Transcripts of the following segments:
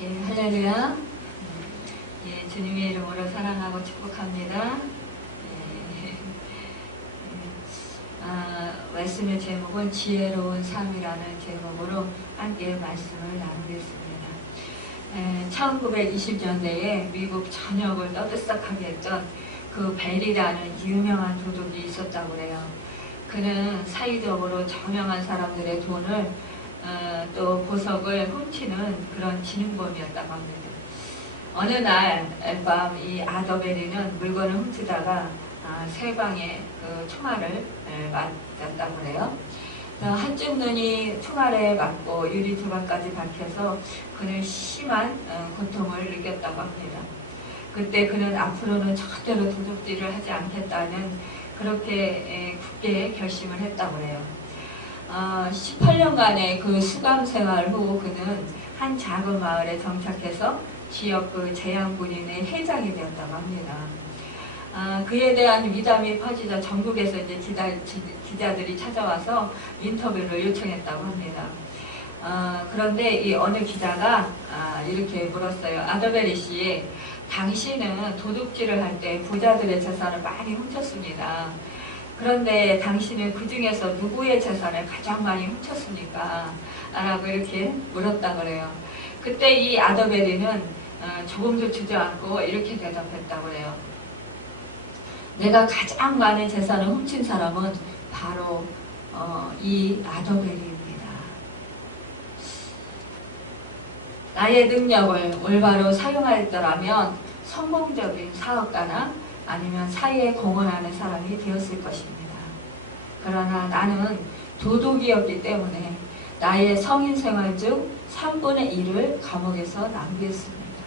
예, 할렐루야. 예, 주님의 이름으로 사랑하고 축복합니다. 예, 말씀의 제목은 지혜로운 삶이라는 제목으로 함께 말씀을 나누겠습니다. 1920년대에 미국 전역을 떠들썩하게 했던 그 벨이라는 유명한 도둑이 있었다고 그래요. 그는 사이적으로 저명한 사람들의 돈을 또 보석을 훔치는 그런 지능범이었다고 합니다. 어느 날 밤 이 아더베리는 물건을 훔치다가 세 방의 그 총알을 맞았다고 그래요. 한쪽 눈이 총알에 맞고 유리 조각까지 박혀서 그는 심한 고통을 느꼈다고 합니다. 그때 그는 앞으로는 절대로 도둑질을 하지 않겠다는 그렇게 굳게 결심을 했다고 해요. 18년간의 그 수감 생활 후 그는 한 작은 마을에 정착해서 지역 그 재향군인의 회장이 되었다고 합니다. 그에 대한 미담이 퍼지자 전국에서 이제 기자들이 찾아와서 인터뷰를 요청했다고 합니다. 그런데 이 어느 기자가 이렇게 물었어요. 아더베리 씨, 당신은 도둑질을 할 때 부자들의 재산을 많이 훔쳤습니다. 그런데 당신은 그 중에서 누구의 재산을 가장 많이 훔쳤습니까? 라고 이렇게 물었다고 그래요. 그때 이 아더베리는 조금도 주저앉고 이렇게 대답했다고 그래요. 내가 가장 많은 재산을 훔친 사람은 바로 이 아더베리입니다. 나의 능력을 올바로 사용하였더라면 성공적인 사업가나 아니면 사회에 공헌하는 사람이 되었을 것입니다. 그러나 나는 도둑이었기 때문에 나의 성인 생활 중 3분의 1을 감옥에서 낭비했습니다.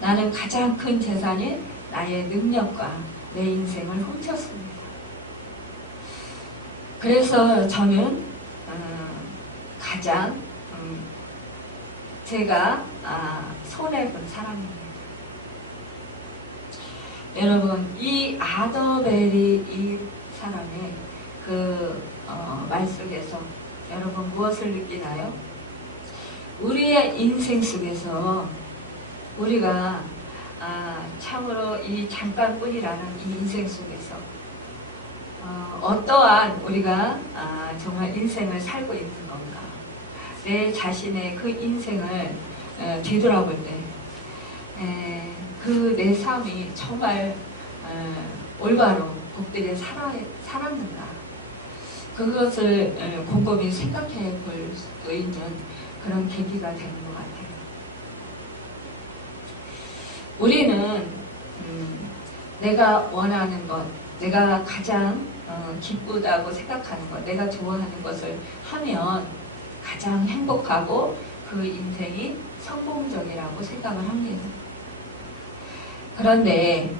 나는 가장 큰 재산인 나의 능력과 내 인생을 훔쳤습니다. 그래서 저는 가장 제가 손해본 사람입니다. 여러분, 이 아더베리 이 사람의 그 말 속에서 여러분 무엇을 느끼나요? 우리의 인생 속에서 우리가 참으로 이 잠깐뿐이라는 이 인생 속에서 어떠한 우리가 정말 인생을 살고 있는 건가? 내 자신의 그 인생을 뒤돌아볼 때 그 내 삶이 정말 올바로 복되게 살았는가? 그것을 곰곰이 생각해 볼 수 있는 그런 계기가 되는 것 같아요. 우리는 내가 원하는 것, 내가 가장 기쁘다고 생각하는 것, 내가 좋아하는 것을 하면 가장 행복하고 그 인생이 성공적이라고 생각을 합니다. 그런데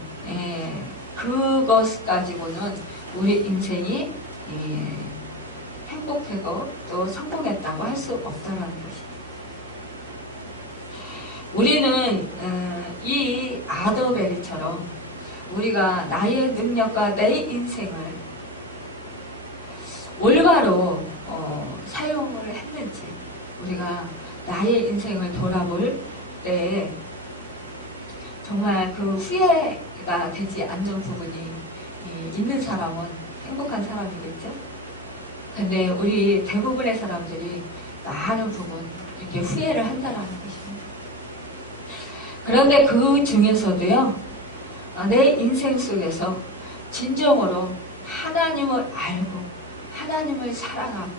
그것 가지고는 우리 인생이 행복하고 또 성공했다고 할 수 없다는 것입니다. 우리는 이 아더베리처럼 우리가 나의 능력과 내 인생을 올바로 사용을 했는지 우리가 나의 인생을 돌아볼 때 정말 그 후회가 되지 않는 부분이 있는 사람은 행복한 사람이겠죠? 근데 우리 대부분의 사람들이 많은 부분 이렇게 후회를 한다는 것입니다. 그런데 그 중에서도요, 내 인생 속에서 진정으로 하나님을 알고 하나님을 사랑하고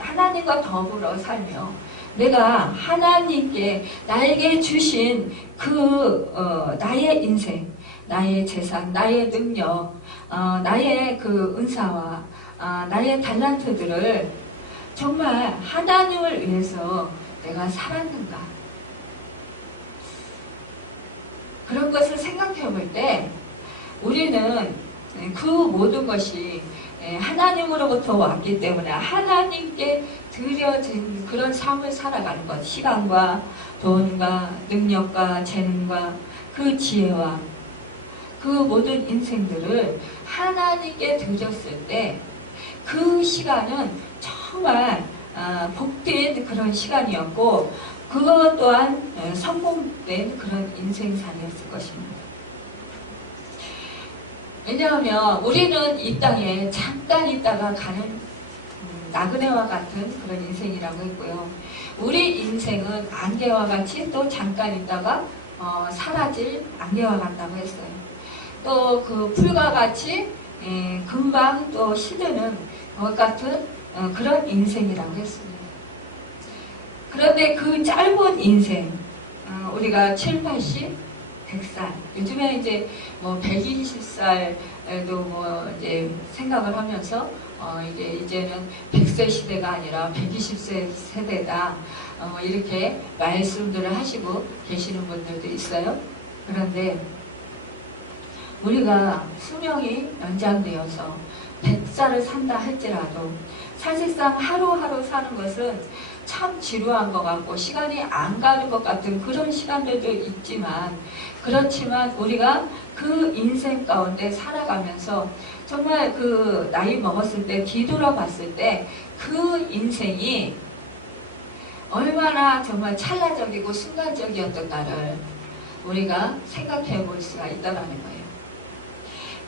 하나님과 더불어 살며 내가 하나님께 나에게 주신 그 나의 인생, 나의 재산, 나의 능력, 나의 그 은사와 나의 달란트들을 정말 하나님을 위해서 내가 살았는가? 그런 것을 생각해 볼 때 우리는 그 모든 것이 하나님으로부터 왔기 때문에 하나님께 드려진 그런 삶을 살아가는 것, 시간과 돈과 능력과 재능과 그 지혜와 그 모든 인생들을 하나님께 드렸을 때 그 시간은 정말 복된 그런 시간이었고 그것 또한 성공된 그런 인생살이었을 것입니다. 왜냐하면 우리는 이 땅에 잠깐 있다가 가는 나그네와 같은 그런 인생이라고 했고요. 우리 인생은 안개와 같이 또 잠깐 있다가 사라질 안개와 같다고 했어요. 또 그 풀과 같이 금방 또 시드는 것 같은 그런 인생이라고 했습니다. 그런데 그 짧은 인생, 우리가 7, 80, 100살, 요즘에 이제 뭐 120살도 뭐 이제 생각을 하면서 이제는 100세 시대가 아니라 120세 세대다, 이렇게 말씀들을 하시고 계시는 분들도 있어요. 그런데 우리가 수명이 연장되어서 100살을 산다 할지라도 사실상 하루하루 사는 것은 참 지루한 것 같고 시간이 안 가는 것 같은 그런 시간들도 있지만, 그렇지만 우리가 그 인생 가운데 살아가면서 정말 그 나이 먹었을 때 뒤돌아봤을 때 그 인생이 얼마나 정말 찰나적이고 순간적이었던가를 우리가 생각해 볼 수가 있다는 거예요.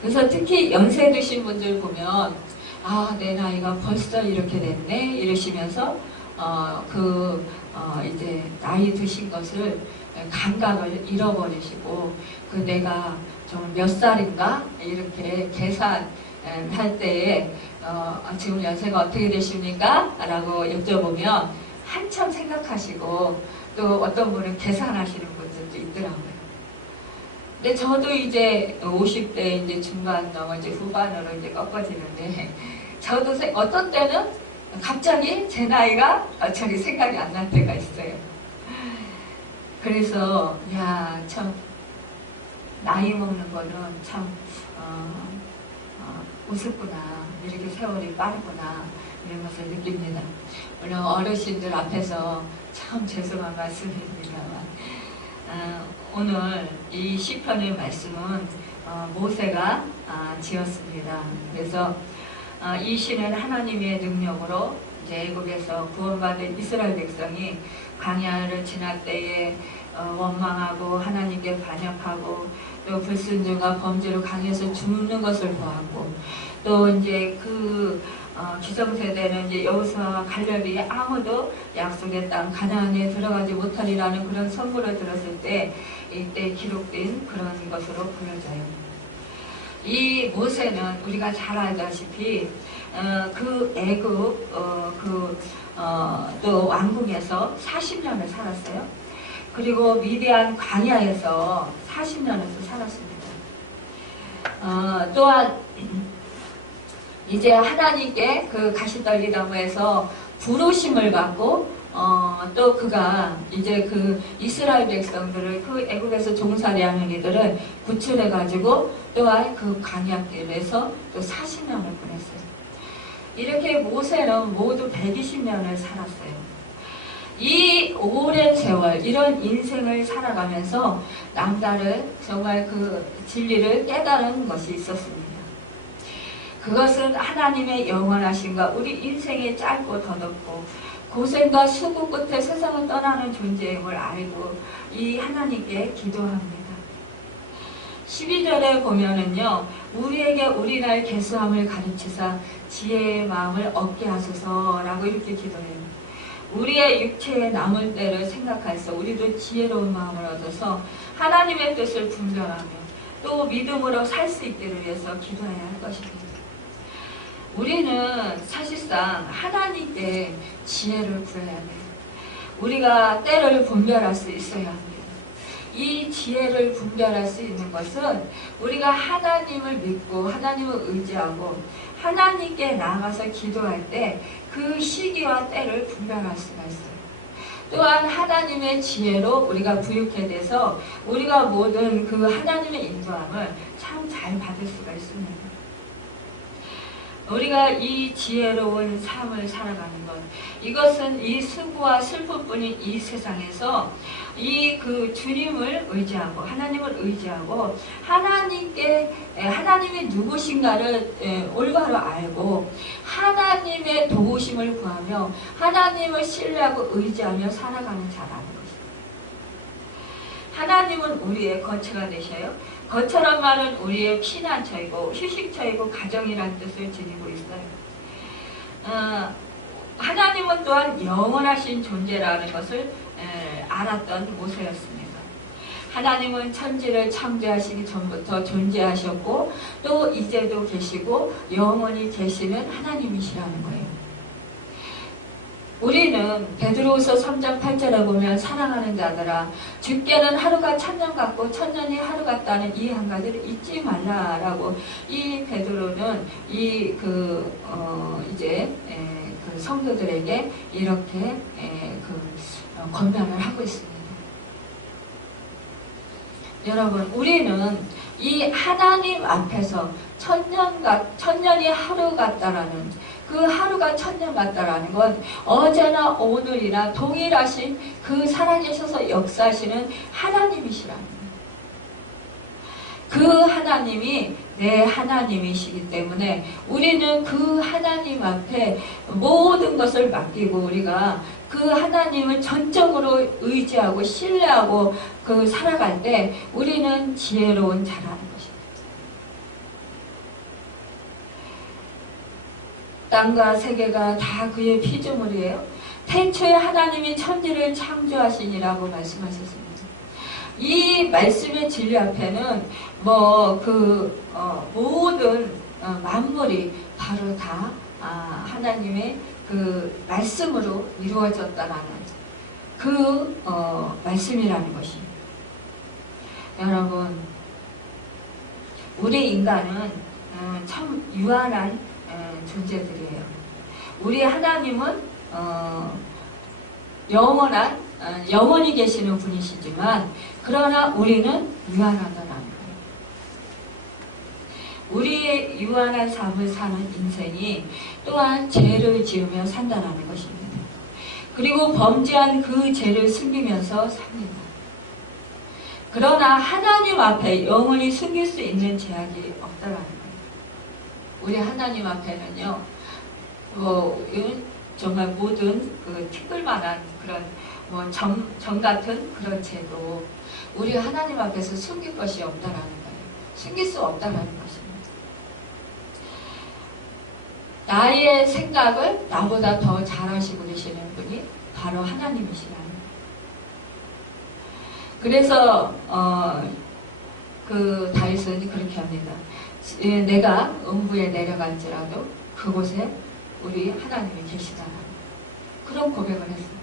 그래서 특히 연세 드신 분들 보면 내 나이가 벌써 이렇게 됐네 이러시면서 이제 나이 드신 것을 감각을 잃어버리시고 내가 좀 몇 살인가 이렇게 계산할 때에 지금 연세가 어떻게 되십니까? 라고 여쭤보면 한참 생각하시고 또 어떤 분은 계산하시는 분들도 있더라고요. 근데 저도 이제 50대 이제 중반 넘어 이제 후반으로 이제 꺾어지는데 저도 어떤 때는 갑자기 제 나이가 저기 생각이 안 날 때가 있어요. 그래서 참 나이 먹는 거는 참 우습구나, 이렇게 세월이 빠르구나 이런 것을 느낍니다. 물론 어르신들 앞에서 참 죄송한 말씀입니다만 오늘 이 시편의 말씀은 모세가 지었습니다. 그래서 이 시는 하나님의 능력으로 이제 애국에서 구원받은 이스라엘 백성이 광야를 지날 때에 원망하고 하나님께 반역하고 또 불순종과 범죄로 강에서 죽는 것을 보았고, 또 이제 그 기성세대는 이제 여호수아와 갈렙이 아무도 약속의 땅 가나안에 들어가지 못하리라는 그런 선물을 들었을 때 이때 기록된 그런 것으로 보여져요. 이 모세는 우리가 잘 알다시피 그 애굽 또 왕궁에서 40년을 살았어요. 그리고 미디안 광야에서 40년을 살았습니다. 또한 이제 하나님께 그 가시떨리 나무에서 부르심을 받고 또 그가 이제 그 이스라엘 백성들을 그 애국에서 종살이하는 이들을 구출해 가지고 또한 그 광야길에서 또 40년을 보냈어요. 이렇게 모세는 모두 120년을 살았어요. 이 오랜 세월 이런 인생을 살아가면서 남다른 정말 그 진리를 깨달은 것이 있었습니다. 그것은 하나님의 영원하심과 우리 인생의 짧고 더덥고 고생과 수고 끝에 세상을 떠나는 존재임을 알고 이 하나님께 기도합니다. 12절에 보면은요, 우리에게 우리날 계수함을 가르치사 지혜의 마음을 얻게 하소서라고 이렇게 기도해요. 우리의 육체에 남을 때를 생각해서 우리도 지혜로운 마음을 얻어서 하나님의 뜻을 분별하며 또 믿음으로 살 수 있기를 위해서 기도해야 할 것입니다. 우리는 사실상 하나님께 지혜를 구해야 돼요. 우리가 때를 분별할 수 있어야 합니다. 이 지혜를 분별할 수 있는 것은 우리가 하나님을 믿고 하나님을 의지하고 하나님께 나아가서 기도할 때 그 시기와 때를 분별할 수가 있어요. 또한 하나님의 지혜로 우리가 부유케 돼서 우리가 모든 그 하나님의 인도함을 참 잘 받을 수가 있습니다. 우리가 이 지혜로운 삶을 살아가는 것, 이것은 이 수고와 슬픔뿐인 이 세상에서 이 그 주님을 의지하고 하나님을 의지하고 하나님이 누구신가를 올바로 알고 하나님의 도우심을 구하며 하나님을 신뢰하고 의지하며 살아가는 자라는 것입니다. 하나님은 우리의 거처가 되셔요. 거처란 말은 우리의 피난처이고 휴식처이고 가정이라는 뜻을 지니고 있어요. 하나님은 또한 영원하신 존재라는 것을 알았던 모세였습니다. 하나님은 천지를 창조하시기 전부터 존재하셨고 또 이제도 계시고 영원히 계시는 하나님이시라는 거예요. 우리는 베드로후서 3장 8절에 보면 사랑하는 자들아 주께는 하루가 천년 같고 천년이 하루 같다는 이 한 가지를 잊지 말라라고 이 베드로는 그 성도들에게 이렇게 권면을 하고 있습니다. 여러분, 우리는 이 하나님 앞에서 천년이 하루 같다라는 그 하루가 천년 같다라는 건 어제나 오늘이나 동일하신 그 살아계셔서 역사하시는 하나님이시라는 거예요. 그 하나님이 내 하나님이시기 때문에 우리는 그 하나님 앞에 모든 것을 맡기고 우리가 그 하나님을 전적으로 의지하고 신뢰하고 살아갈 때 우리는 지혜로운 자라는 것입니다. 땅과 세계가 다 그의 피조물이에요. 태초에 하나님이 천지를 창조하시니라고 말씀하셨습니다. 이 말씀의 진리 앞에는 모든 만물이 바로 다 하나님의 그 말씀으로 이루어졌다라는 그 말씀이라는 것입니다. 여러분, 우리 인간은 참 유한한 존재들이에요. 우리 하나님은 영원히 계시는 분이시지만 그러나 우리는 유한하다라는 거예요. 우리의 유한한 삶을 사는 인생이 또한 죄를 지으며 산다라는 것입니다. 그리고 범죄한 그 죄를 숨기면서 삽니다. 그러나 하나님 앞에 영원히 숨길 수 있는 제약이 없다라는 거예요. 우리 하나님 앞에는요, 정말 모든 티끌만한 그런 정 같은 그런 죄도 우리 하나님 앞에서 숨길 것이 없다라는 거예요. 숨길 수 없다라는 것입니다. 나의 생각을 나보다 더 잘 아시고 계시는 분이 바로 하나님이시라는 거예요. 그래서 다윗은 그렇게 합니다. 내가 음부에 내려갈지라도 그곳에 우리 하나님이 계시다라는 그런 고백을 했습니다.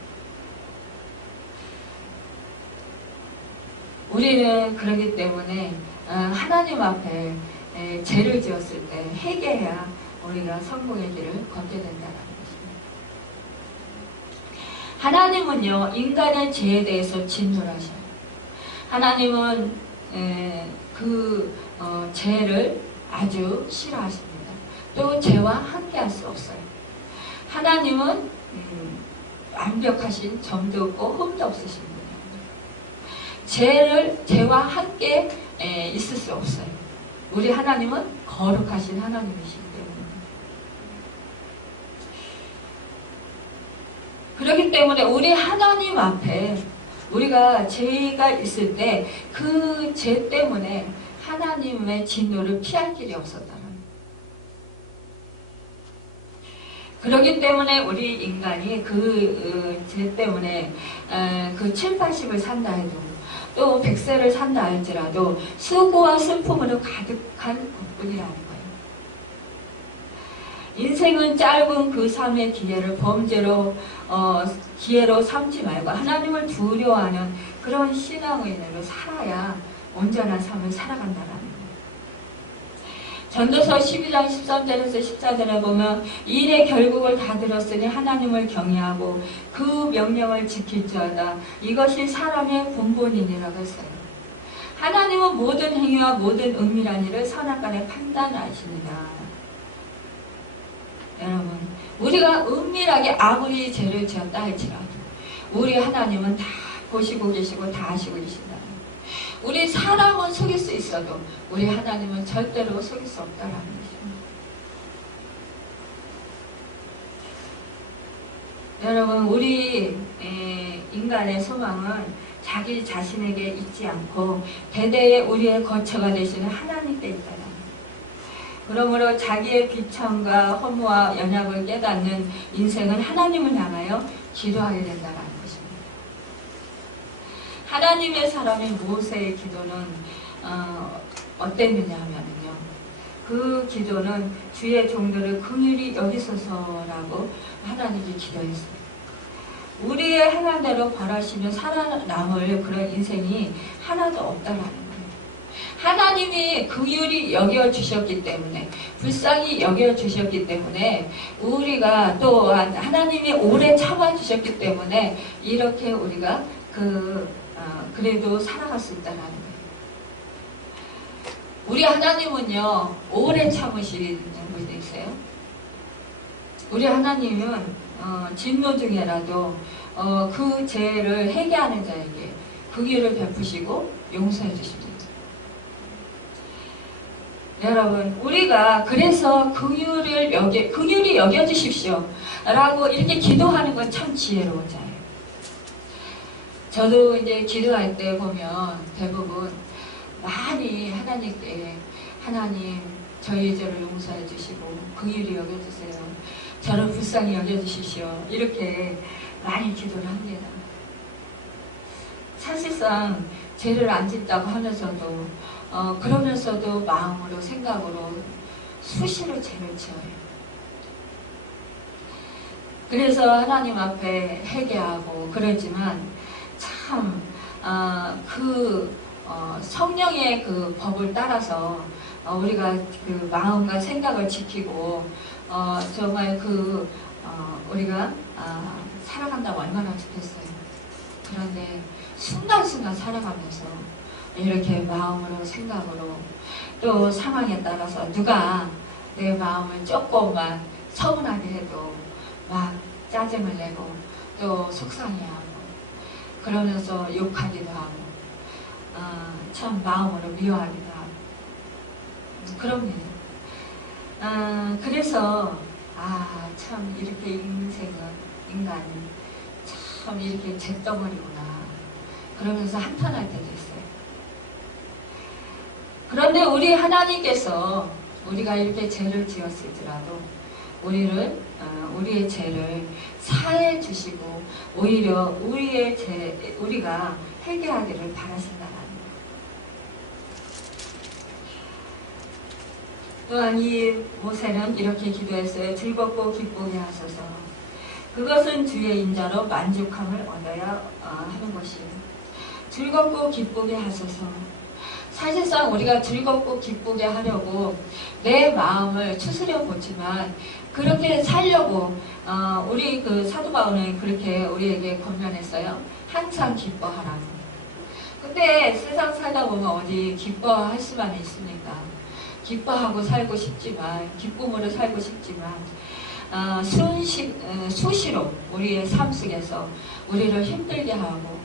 우리는 그러기 때문에 하나님 앞에 죄를 지었을 때 회개해야 우리가 성공의 길을 걷게 된다는 것입니다. 하나님은요, 인간의 죄에 대해서 진노하셔요. 하나님은 죄를 아주 싫어하십니다. 또 죄와 함께할 수 없어요. 하나님은 완벽하신 점도 없고 흠도 없으신 분이에요. 죄와 함께 있을 수 없어요. 우리 하나님은 거룩하신 하나님이시기 때문에. 그렇기 때문에 우리 하나님 앞에 우리가 죄가 있을 때 그 죄 때문에 하나님의 진노를 피할 길이 없었다는. 그렇기 때문에 우리 인간이 죄 때문에 7, 80을 산다 해도 또 100세를 산다 할지라도 수고와 슬픔으로 가득한 것뿐이라는 거예요. 인생은 짧은 그 삶의 기회를 기회로 삼지 말고 하나님을 두려워하는 그런 신앙인으로 살아야 온전한 삶을 살아간다라는 거예요. 전도서 12장 13절에서 14절에 보면 일의 결국을 다 들었으니 하나님을 경외하고 그 명령을 지킬지어다. 이것이 사람의 본본이니라고 했어요. 하나님은 모든 행위와 모든 은밀한 일을 선악간에 판단하십니다. 여러분, 우리가 은밀하게 아무리 죄를 지었다 할지라도 우리 하나님은 다 보시고 계시고 다 아시고 계신다. 우리 사람은 속일 수 있어도 우리 하나님은 절대로 속일 수 없다라는 것입니다. 여러분, 우리 인간의 소망은 자기 자신에게 있지 않고 대대에 우리의 거처가 되시는 하나님께 있다는 거예요. 그러므로 자기의 비천과 허무와 연약을 깨닫는 인생은 하나님을 향하여 기도하게 된다는 것입니다. 하나님의 사람인 모세의 기도는 어땠느냐 하면요, 그 기도는 주의 종들을 긍휼히 여기소서라고 하나님이 기도했습니다. 우리의 행한대로 벌하시며 살아남을 그런 인생이 하나도 없다라는 거예요. 하나님이 긍휼히 여겨주셨기 때문에, 불쌍히 여겨주셨기 때문에, 우리가 또한 하나님이 오래 참아주셨기 때문에 이렇게 우리가 그래도 살아갈 수 있다는 거예요. 우리 하나님은요, 오래 참으시는 분이세요. 우리 하나님은 진노 중에라도 그 죄를 회개하는 자에게 긍휼을 베푸시고 용서해 주십니다. 여러분, 우리가 그래서 긍휼히 여겨주십시오 라고 이렇게 기도하는 건 참 지혜로운 자예요. 저도 이제 기도할 때 보면 대부분 많이 하나님께, 하나님 저희 죄를 용서해 주시고 긍휼히 여겨주세요, 저를 불쌍히 여겨주십시오, 이렇게 많이 기도를 합니다. 사실상 죄를 안 짓다고 하면서도 그러면서도 마음으로 생각으로 수시로 죄를 지어요. 그래서 하나님 앞에 회개하고 그러지만 참 성령의 그 법을 따라서 우리가 그 마음과 생각을 지키고 정말 우리가 살아간다면 얼마나 좋겠어요. 그런데 순간순간 살아가면서 이렇게 마음으로 생각으로 또 상황에 따라서 누가 내 마음을 조금만 서운하게 해도 막 짜증을 내고 또 속상해하고 그러면서 욕하기도 하고 참 마음으로 미워하기도 하고 그럽니다. 그래서 참 이렇게 인간이 참 이렇게 잿덩어리구나 그러면서 한탄할 때도 있어요. 그런데 우리 하나님께서 우리가 이렇게 죄를 지었을지라도 우리의 죄를 사해 주시고 오히려 우리가 회개하기를 바라신다는 거예요. 또한 이 모세는 이렇게 기도했어요. 즐겁고 기쁘게 하소서. 그것은 주의 인자로 만족함을 얻어야 하는 것이에요. 즐겁고 기쁘게 하소서. 사실상 우리가 즐겁고 기쁘게 하려고 내 마음을 추스려 보지만 그렇게 살려고 우리 그 사도 바울은 그렇게 우리에게 권면했어요. 항상 기뻐하라고. 근데 세상 살다 보면 어디 기뻐할 수만 있습니까? 기뻐하고 살고 싶지만, 기쁨으로 살고 싶지만 수시로 우리의 삶 속에서 우리를 힘들게 하고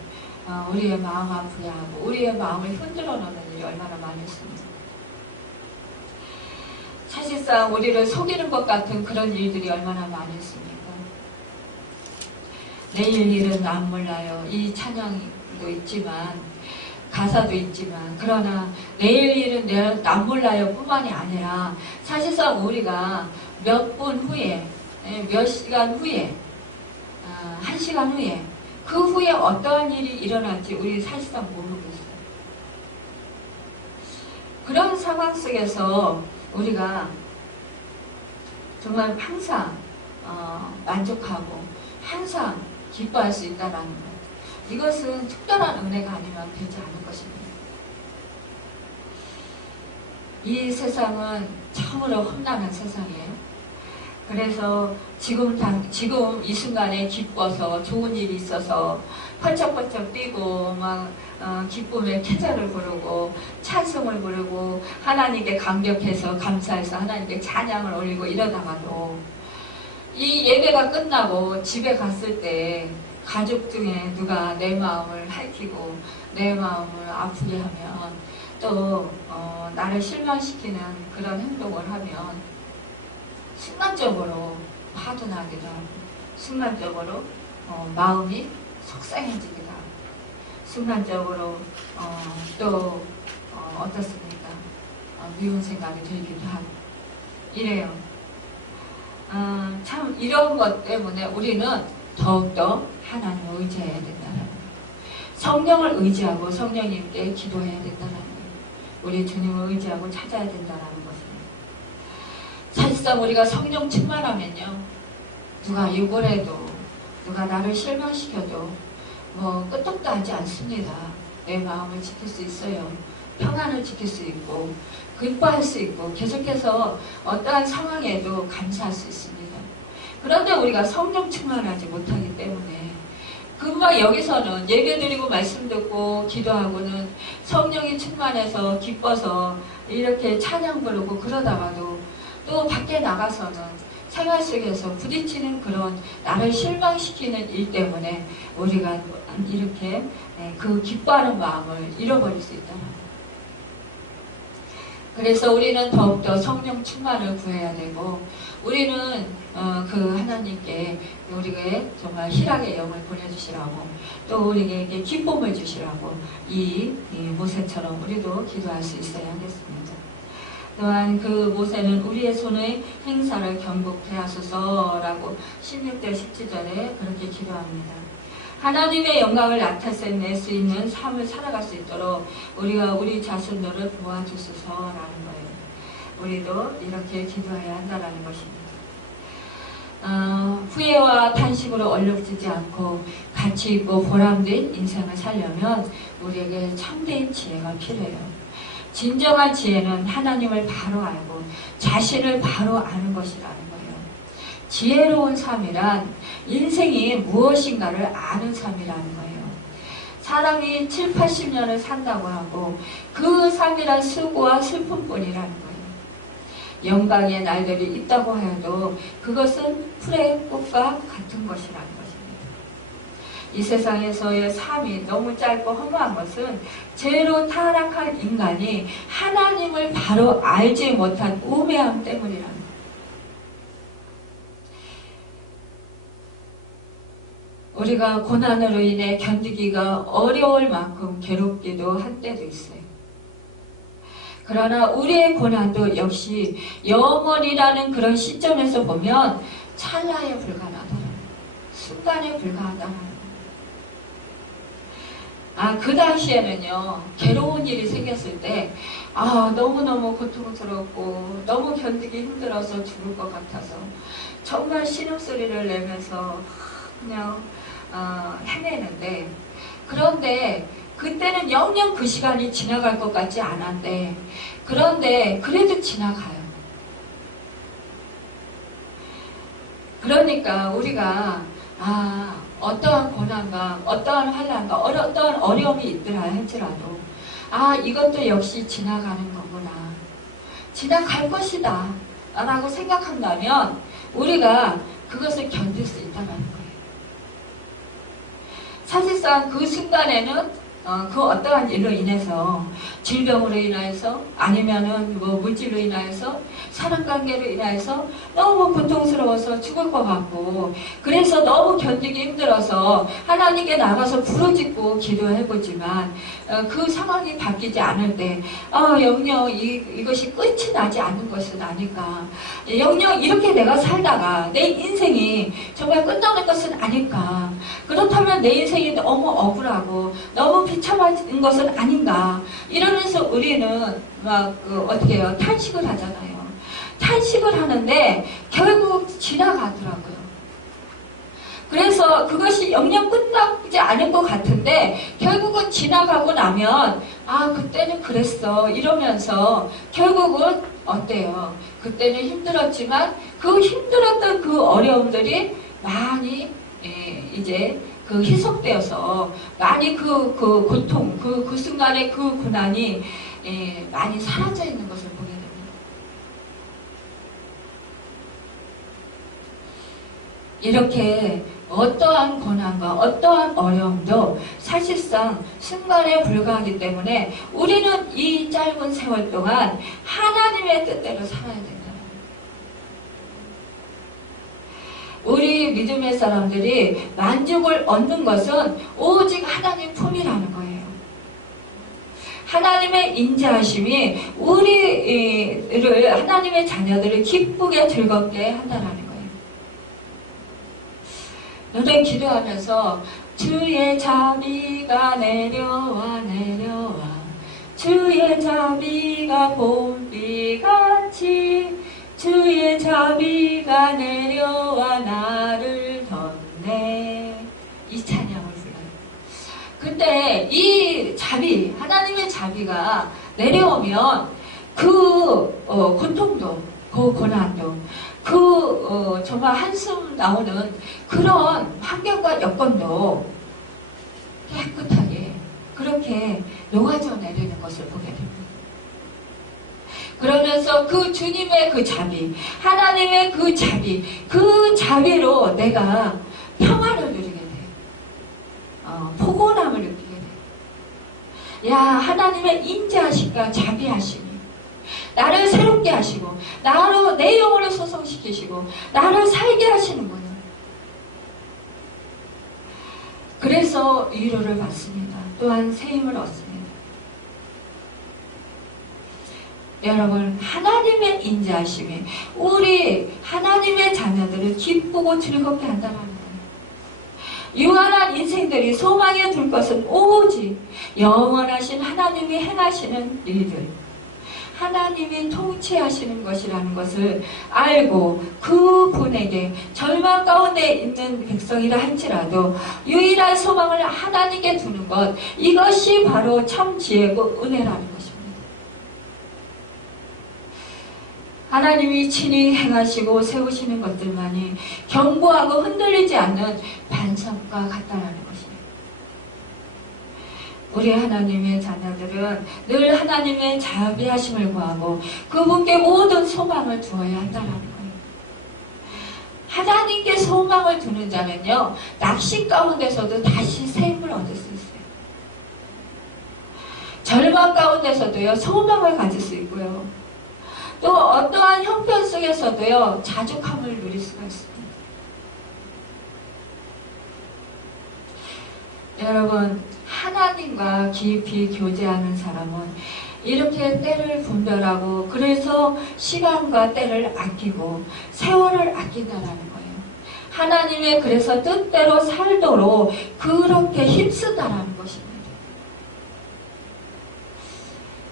우리의 마음 아프게 하고 우리의 마음을 흔들어 놓는 일이 얼마나 많이 있습니까? 사실상 우리를 속이는 것 같은 그런 일들이 얼마나 많이 있습니까? 내일 일은 안 몰라요. 이 찬양도 있지만 가사도 있지만 그러나 내일 일은 안 몰라요 뿐만이 아니라 사실상 우리가 몇 분 후에 몇 시간 후에 1시간 후에 그 후에 어떠한 일이 일어날지 우리 사실상 모르고 있어요. 그런 상황 속에서 우리가 정말 항상 만족하고 항상 기뻐할 수 있다는 것. 이것은 특별한 은혜가 아니면 되지 않을 것입니다. 이 세상은 참으로 험난한 세상이에요. 그래서 지금 이 순간에 기뻐서 좋은 일이 있어서 펄쩍펄쩍 뛰고 막 기쁨의 태자를 부르고 찬송을 부르고 하나님께 감격해서 감사해서 하나님께 찬양을 올리고 이러다가도 이 예배가 끝나고 집에 갔을 때 가족 중에 누가 내 마음을 핥히고 내 마음을 아프게 하면 또 나를 실망시키는 그런 행동을 하면 순간적으로 화도 나기도 하고 순간적으로 마음이 속상해지기도 하고 순간적으로 또 어떻습니까? 미운 생각이 들기도 하고 이래요. 참 이런 것 때문에 우리는 더욱더 하나님을 의지해야 된다는 거예요. 성령을 의지하고 성령님께 기도해야 된다는 거예요. 우리 주님을 의지하고 찾아야 된다는 것입니다. 사실상 우리가 성령 충만하면요, 누가 욕을 해도 누가 나를 실망시켜도 뭐 끄떡도 하지 않습니다. 내 마음을 지킬 수 있어요. 평안을 지킬 수 있고 기뻐할 수 있고 계속해서 어떠한 상황에도 감사할 수 있습니다. 그런데 우리가 성령 충만하지 못하기 때문에 금방 여기서는 예배드리고 말씀 듣고 기도하고는 성령이 충만해서 기뻐서 이렇게 찬양 부르고 그러다가도 또 밖에 나가서는 생활 속에서 부딪히는 그런 나를 실망시키는 일 때문에 우리가 이렇게 그 기뻐하는 마음을 잃어버릴 수 있다는 거예요. 그래서 우리는 더욱더 성령 충만을 구해야 되고 우리는 그 하나님께 우리에게 정말 희락의 영을 보내주시라고 또 우리에게 기쁨을 주시라고 이 모세처럼 우리도 기도할 수 있어야 하겠습니다. 또한 그 모세는 우리의 손의 행사를 경고케 하소서라고 16절 17절에 그렇게 기도합니다. 하나님의 영광을 나타낼 수 있는 삶을 살아갈 수 있도록 우리가 우리 자신들을 도와주소서라는 거예요. 우리도 이렇게 기도해야 한다는 것입니다. 후회와 탄식으로 얼룩지지 않고 가치 있고 보람된 인생을 살려면 우리에게 참된 지혜가 필요해요. 진정한 지혜는 하나님을 바로 알고 자신을 바로 아는 것이라는 거예요. 지혜로운 삶이란 인생이 무엇인가를 아는 삶이라는 거예요. 사람이 7, 80년을 산다고 하고 그 삶이란 수고와 슬픔뿐이라는 거예요. 영광의 날들이 있다고 하여도 그것은 풀의 꽃과 같은 것이라는 것입니다. 이 세상에서의 삶이 너무 짧고 허무한 것은 죄로 타락한 인간이 하나님을 바로 알지 못한 우매함 때문이라는 거예요. 우리가 고난으로 인해 견디기가 어려울 만큼 괴롭기도 한 때도 있어요. 그러나 우리의 고난도 역시 영원이라는 그런 시점에서 보면 찰나에 불과하다는 순간에 불과하다는 그 당시에는요, 괴로운 일이 생겼을 때 너무너무 고통스럽고 너무 견디기 힘들어서 죽을 것 같아서 정말 신음소리를 내면서 그냥 헤매는데, 그런데 그때는 영영 그 시간이 지나갈 것 같지 않았는데, 그런데 그래도 지나가요. 그러니까 우리가 어떠한 고난과 어떠한 환난과 어떠한 어려움이 있더라 할지라도 이것도 역시 지나가는 거구나, 지나갈 것이다 라고 생각한다면 우리가 그것을 견딜 수 있다는 거예요. 사실상 그 순간에는 그 어떠한 일로 인해서, 질병으로 인하여서, 아니면은 뭐 물질로 인하여서, 사람관계로 인하여서 너무 고통스러워서 죽을 것 같고, 그래서 너무 견디기 힘들어서 하나님께 나가서 부르짖고 기도해보지만 그 상황이 바뀌지 않을 때 영영 이것이 끝이 나지 않는 것은 아닐까, 영영 이렇게 내가 살다가 내 인생이 정말 끝나는 것은 아닐까, 그렇다면 내 인생이 너무 억울하고 너무 비참한 것은 아닌가, 이러면서 우리는 어떻게 해요? 탄식을 하잖아요. 탄식을 하는데 결국 지나가더라고요. 그래서 그것이 영영 끝나지 않을 것 같은데 결국은 지나가고 나면 그때는 그랬어 이러면서 결국은 어때요? 그때는 힘들었지만 그 힘들었던 그 어려움들이 많이 이제 그 희석되어서 많이 그 고통, 그 순간의 그 고난이 많이 사라져 있는 것을 보게 됩니다. 이렇게 어떠한 고난과 어떠한 어려움도 사실상 순간에 불과하기 때문에 우리는 이 짧은 세월 동안 하나님의 뜻대로 살아야 된다. 우리 믿음의 사람들이 만족을 얻는 것은 오직 하나님 품이라는 거예요. 하나님의 인자하심이 우리를, 하나님의 자녀들을 기쁘게 즐겁게 한다라는 거예요. 너는 기도하면서 주의 자비가 내려와 내려와 주의 자비가 봄비같이 주의 자비가 내려와 나를 덮네, 이 찬양을 불러요. 근데 이 자비, 하나님의 자비가 내려오면 그 고통도, 그 고난도, 정말 한숨 나오는 그런 환경과 여건도 깨끗하게 그렇게 녹아져 내리는 것을 보게 됩니다. 그러면서 그 주님의 그 자비, 하나님의 그 자비로 내가 평안을 누리게 돼요. 포근함을 느끼게 돼요. 야, 하나님의 인자하심과 자비하심이 나를 새롭게 하시고 나로 내 영혼을 소성시키시고 나를 살게 하시는구나. 그래서 위로를 받습니다. 또한 새 힘을 얻습니다. 여러분, 하나님의 인자하심이 우리 하나님의 자녀들을 기쁘고 즐겁게 한다는 거예요. 유한한 인생들이 소망에 둘 것은 오직 영원하신 하나님이 행하시는 일들, 하나님이 통치하시는 것이라는 것을 알고 그분에게 절망 가운데 있는 백성이라 할지라도 유일한 소망을 하나님께 두는 것, 이것이 바로 참 지혜고 은혜라는 것입니다. 하나님이 친히 행하시고 세우시는 것들만이 견고하고 흔들리지 않는 반석과 같다라는 것입니다. 우리 하나님의 자녀들은 늘 하나님의 자비하심을 구하고 그분께 모든 소망을 두어야 한다는 거예요. 하나님께 소망을 두는 자는요, 낙심 가운데서도 다시 새 힘을 얻을 수 있어요. 절망 가운데서도요, 소망을 가질 수 있고요. 또 어떠한 형편 속에서도요, 자족함을 누릴 수가 있습니다. 여러분, 하나님과 깊이 교제하는 사람은 이렇게 때를 분별하고, 그래서 시간과 때를 아끼고 세월을 아낀다라는 거예요. 하나님의 그래서 뜻대로 살도록 그렇게 힘쓴다라는 것입니다.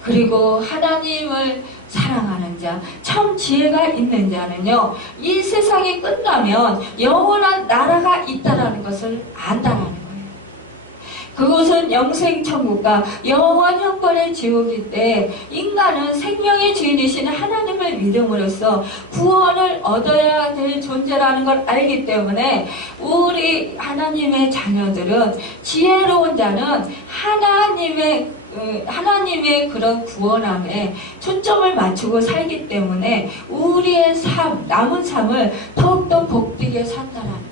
그리고 하나님을 사랑하는 자, 참 지혜가 있는 자는요, 이 세상이 끝나면 영원한 나라가 있다라는 것을 안다라는 거예요. 그곳은 영생천국과 영원 형벌의 지옥일 때 인간은 생명의 주인이신 하나님을 믿음으로써 구원을 얻어야 될 존재라는 걸 알기 때문에 우리 하나님의 자녀들은, 지혜로운 자는 하나님의 그런 구원함에 초점을 맞추고 살기 때문에 우리의 삶, 남은 삶을 더욱더 복되게 산다라는 거예요.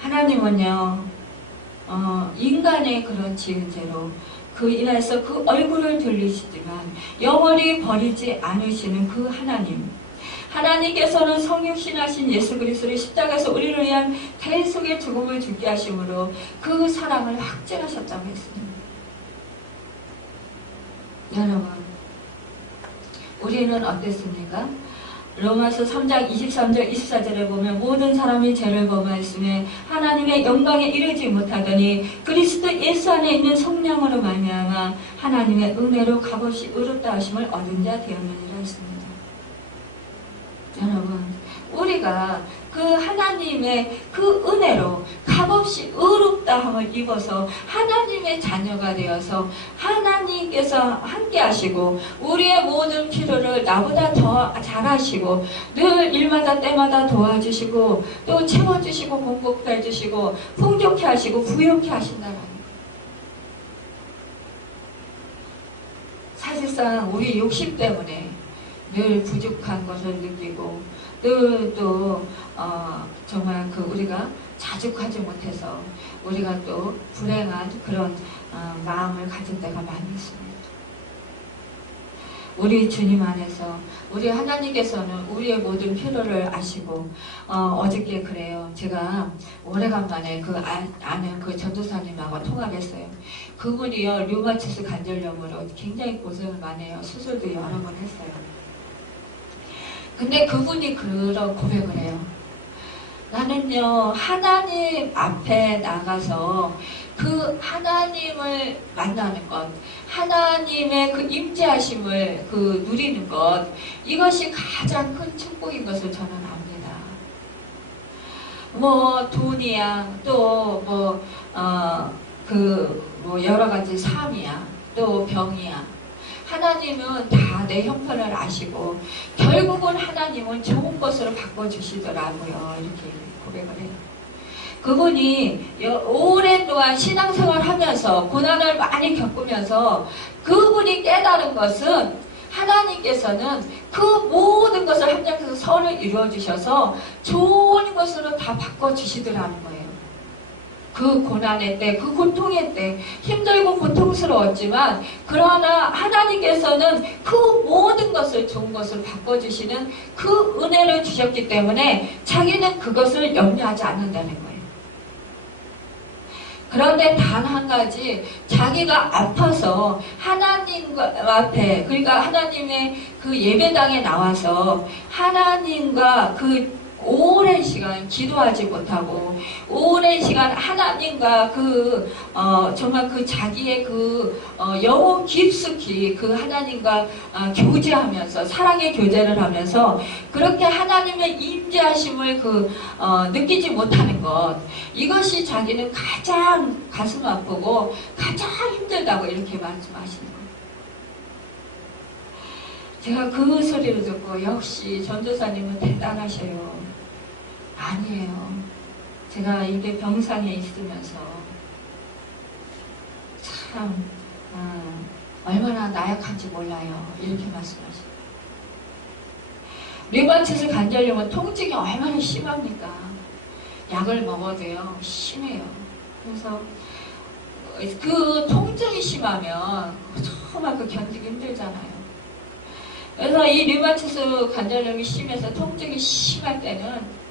하나님은요, 인간의 그런 지은 죄로 그 인해서 그 얼굴을 돌리시지만 영원히 버리지 않으시는 그 하나님, 하나님께서는 성육신하신 예수 그리스도를 십자가에서 우리를 위한 대속의 죽음을 죽게 하심으로 그 사랑을 확증하셨다고 했습니다. 여러분, 우리는 어땠습니까? 로마서 3장 23절 24절에 보면 모든 사람이 죄를 범하였으며 하나님의 영광에 이르지 못하더니 그리스도 예수 안에 있는 성령으로 말미암아 하나님의 은혜로 값없이 의롭다 하심을 얻은 자 되었느니라 했습니다. 여러분, 우리가 그 하나님의 그 은혜로 값없이 의롭다함을 입어서 하나님의 자녀가 되어서 하나님께서 함께 하시고 우리의 모든 필요를 나보다 더 잘하시고 늘 일마다 때마다 도와주시고 또 채워주시고 공급해 주시고 풍족해 하시고 부욕해 하신다는 거예요. 사실상 우리 욕심 때문에 늘 부족한 것을 느끼고 늘 또 정말 그 우리가 자족하지 못해서 우리가 또 불행한 그런 마음을 가질 때가 많이 있습니다. 우리 주님 안에서 우리 하나님께서는 우리의 모든 필요를 아시고 어저께 그래요. 제가 오래간만에 아는 그 전도사님하고 통화를 했어요. 그분이요 류마티스 관절염으로 굉장히 고생을 많이 해요. 수술도 여러 번 했어요. 근데 그분이 그런 고백을 해요. 나는요 하나님 앞에 나가서 그 하나님을 만나는 것, 하나님의 그 임재하심을 그 누리는 것, 이것이 가장 큰 축복인 것을 저는 압니다. 뭐 돈이야, 또 뭐 여러 가지 삶이야, 또 병이야. 하나님은 다 내 형편을 아시고 결국은 하나님은 좋은 것으로 바꿔주시더라고요. 이렇게 고백을 해요. 그분이 오랫동안 신앙생활 하면서 고난을 많이 겪으면서 그분이 깨달은 것은 하나님께서는 그 모든 것을 합력해서 선을 이루어 주셔서 좋은 것으로 다 바꿔주시더라는 거예요. 그 고난의 때, 그 고통의 때 힘들고 고통스러웠지만 그러나 하나님께서는 그 모든 것을 좋은 것을 바꿔주시는 그 은혜를 주셨기 때문에 자기는 그것을 염려하지 않는다는 거예요. 그런데 단 한 가지 자기가 아파서 하나님 앞에 그러니까 하나님의 그 예배당에 나와서 하나님과 그 오랜 시간 기도하지 못하고 오랜 시간 하나님과 정말 그 자기의 영혼 깊숙이 그 하나님과 교제하면서 사랑의 교제를 하면서 그렇게 하나님의 임재하심을 느끼지 못하는 것, 이것이 자기는 가장 가슴 아프고 가장 힘들다고 이렇게 말씀하시는 거예요. 제가 그 소리를 듣고 역시 전도사님은 대단하셔요. 아니에요. 제가 이게 병상에 있으면서 참 얼마나 나약한지 몰라요. 이렇게 말씀하시고 류마티스 관절염은 통증이 얼마나 심합니까? 약을 먹어도요 심해요. 그래서 그 통증이 심하면 정말 견디기 힘들잖아요. 그래서 이 류마티스 관절염이 심해서 통증이 심할 때는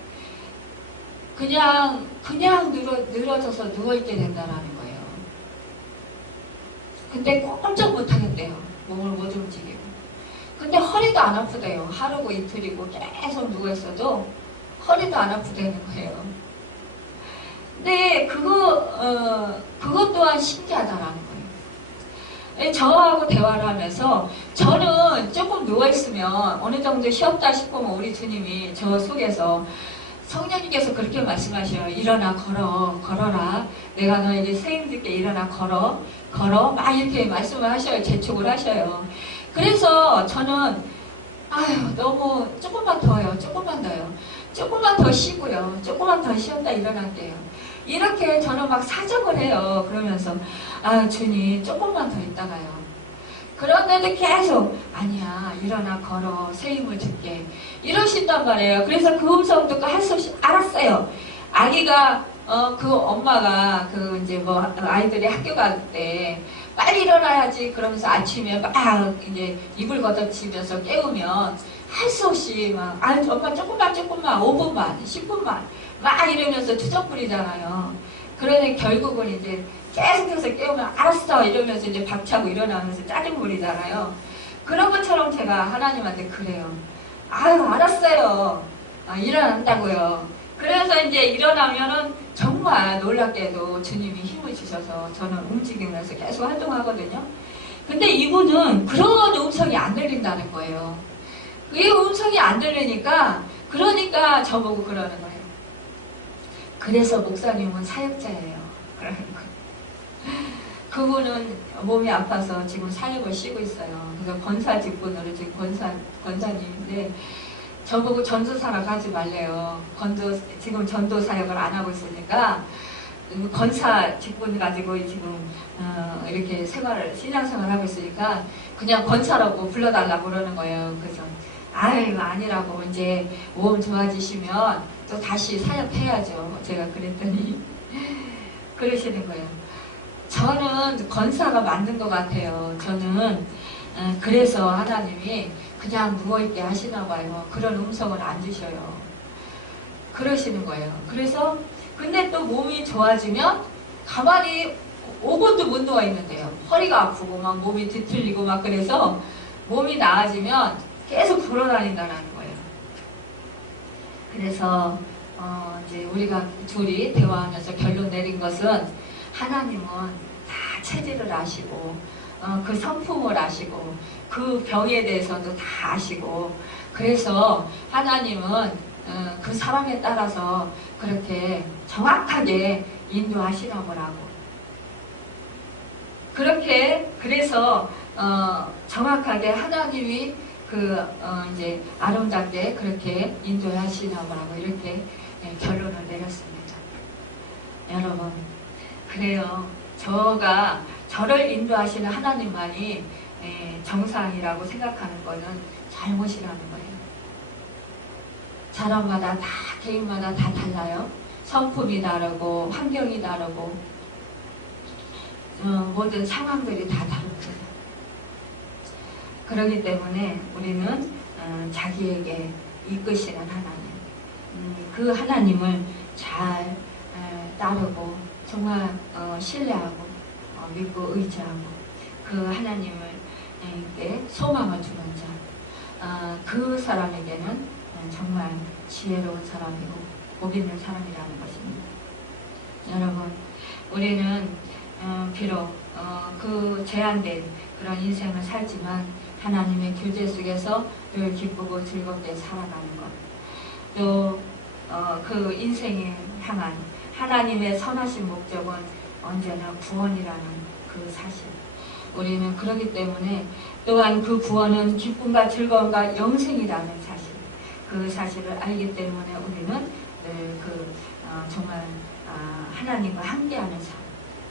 그냥 늘어져서 누워있게 된다는 거예요. 근데 꼼짝 못하겠대요. 몸을 못 움직이고. 근데 허리도 안 아프대요. 하루고 이틀이고 계속 누워있어도 허리도 안 아프다는 거예요. 근데 그것 또한 신기하다라는 거예요. 저하고 대화를 하면서 저는 조금 누워있으면 어느 정도 쉬었다 싶으면 우리 주님이 저 속에서 성령님께서 그렇게 말씀하셔요. 일어나 걸어라. 내가 너에게 세임줄게. 일어나 걸어 막 이렇게 말씀을 하셔요. 재촉을 하셔요. 그래서 저는 너무 조금만 더요. 조금만 더 쉬고요. 조금만 더 쉬었다 일어날게요. 이렇게 저는 막 사정을 해요. 그러면서 주님 조금만 더 있다가요. 그런데도 계속 아니야 일어나 걸어 새 힘을 줄게 이러신단 말이에요. 그래서 그 음성 듣고 할 수 없이 알았어요. 아기가 그 엄마가 아이들이 학교 갈 때 빨리 일어나야지 그러면서 아침에 막 이제 이불 걷어치면서 깨우면 할 수 없이 막 엄마 조금만 5분만 10분만 막 이러면서 투정 부리잖아요. 그러니 결국은 이제 계속해서 깨우면 알았어 이러면서 이제 박차고 일어나면서 짜증 부리잖아요. 그런 것처럼 제가 하나님한테 그래요. 알았어요. 일어난다고요. 그래서 이제 일어나면은 정말 놀랍게도 주님이 힘을 주셔서 저는 움직이면서 계속 활동하거든요. 근데 이분은 그런 음성이 안 들린다는 거예요. 이 음성이 안 들리니까 그러니까 저보고 그러는 거예요. 그래서 목사님은 사역자예요. 그러는 거예요. 그분은 몸이 아파서 지금 사역을 쉬고 있어요. 그래서 권사 직분으로 지금 권사님인데 저보고 전도사라고 하지 말래요. 지금 전도 사역을 안 하고 있으니까 권사 직분 가지고 지금 이렇게 신앙생활 하고 있으니까 그냥 권사라고 불러달라고 그러는 거예요. 그래서 아유 아니라고 이제 몸 좋아지시면 또 다시 사역해야죠. 제가 그랬더니 그러시는 거예요. 저는 권사가 맞는 것 같아요. 저는 그래서 하나님이 그냥 누워있게 하시나 봐요. 그런 음성을 안 주셔요. 그러시는 거예요. 그래서 근데 또 몸이 좋아지면 가만히 5분도 못 누워 있는데요. 허리가 아프고 막 몸이 뒤틀리고 막 그래서 몸이 나아지면 계속 돌아다닌다는 거예요. 그래서 이제 우리가 둘이 대화하면서 결론 내린 것은 하나님은 다 체질을 아시고 그 성품을 아시고 그 병에 대해서도 다 아시고 그래서 하나님은 그 사람에 따라서 그렇게 정확하게 인도하시나 보라고. 그렇게 그래서 정확하게 하나님이 이제 아름답게 그렇게 인도하시나 보라고 이렇게 결론을 내렸습니다. 여러분 그래요. 저를 인도하시는 하나님만이 정상이라고 생각하는 것은 잘못이라는 거예요. 사람마다 다 개인마다 다 달라요. 성품이 다르고 환경이 다르고 모든 상황들이 다 다릅니다. 그렇기 때문에 우리는 자기에게 이끄시는 하나님, 그 하나님을 잘 따르고 정말 신뢰하고 믿고 의지하고 그 하나님을 소망을 주는 자, 그 사람에게는 정말 지혜로운 사람이고 복 있는 사람이라는 것입니다. 여러분 우리는 비록 그 제한된 그런 인생을 살지만 하나님의 교제 속에서 늘 기쁘고 즐겁게 살아가는 것, 또 그 인생에 향한 하나님의 선하신 목적은 언제나 구원이라는 그 사실. 우리는 그렇기 때문에 또한 그 구원은 기쁨과 즐거움과 영생이라는 사실, 그 사실을 알기 때문에 우리는 정말 하나님과 함께하는 삶,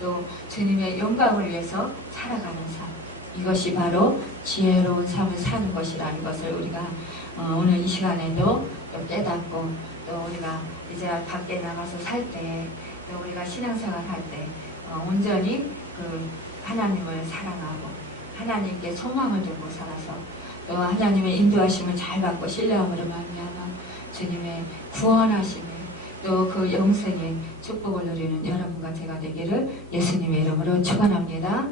또 주님의 영광을 위해서 살아가는 삶, 이것이 바로 지혜로운 삶을 사는 것이라는 것을 우리가 오늘 이 시간에도 또 깨닫고, 또 우리가 이제 밖에 나가서 살 때, 또 우리가 신앙생활 할 때 온전히 그 하나님을 사랑하고 하나님께 소망을 두고 살아서 또 하나님의 인도하심을 잘 받고 신뢰함으로 말미암아 주님의 구원하심에 또 그 영생의 축복을 누리는 여러분과 제가 되기를 예수님의 이름으로 축원합니다.